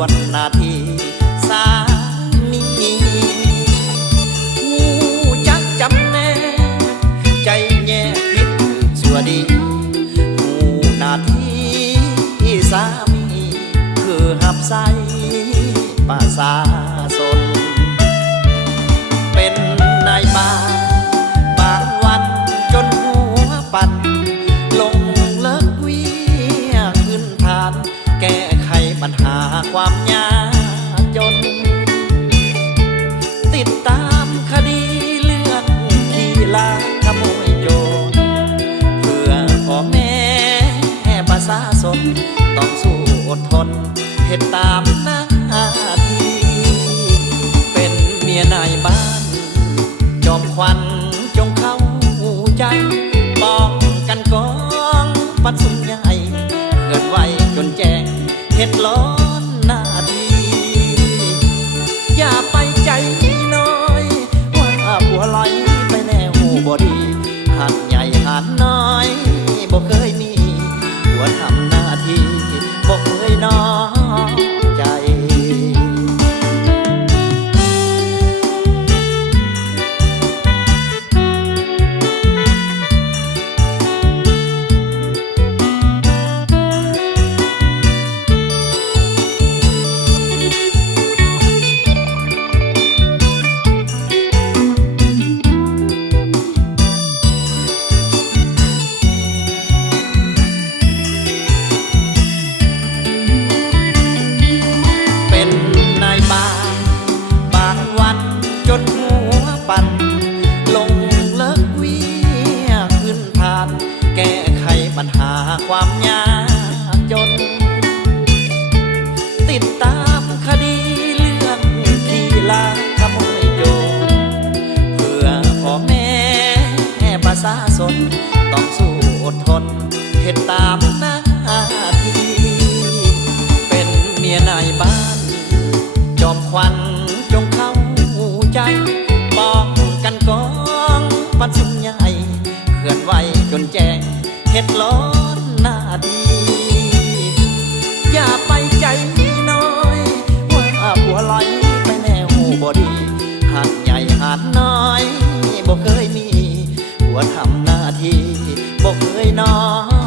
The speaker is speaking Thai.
ส่วนหน้าที่สามีหูจักจำแน่ใจแย่ผิดสัวดีหูหน้าที่สามีคือหับใส่ป่าสาสนเป็นนายบ้านบางวันจนหัวปัดลงเลิกวิขึ้นทานแก้ไขปัญหาความยากจนติดตามคดีเรื่องขี้ลาขโมยโจรเพื่อพ่อแม่ประชาชนต้องสู้อดทนเหตุตามหน้าที่เป็นเมียนายบ้านจอมควันจงเข้าใจป้องกันกองปัดสุ่มใหญ่เกิดไวจนแจ้งเหตุล้นหน้าที่อย่าไปใจน้อยว่าผัวลอยไปแนวบ่ดีหาดใหญ่หาดน้อยบ่เคยมีผัวทำหน้าที่บ่เคยน้อยใจจนหัวปั่นลงเลิกวิขึ้นทานแก้ไขปัญหาความยากจนติดตามคดีเรื่องขี้ลาขโมยโจรเพื่อพ่อแม่ประชาชนต้องสู้อดทนเหตุตามหน้าที่เป็นเมียนายบ้านจอมควันจงเข้าใจป้องกันกองปัดสุ่มใหญ่เคลื่อนไหวจนแจ้งเหตุล้นหน้าที่อย่าไปใจน้อยว่าผัวลอยไปแนวบ่ดีหาดใหญ่หาดน้อยบ่เคยมีผัวทำหน้าที่บ่เคยน้อย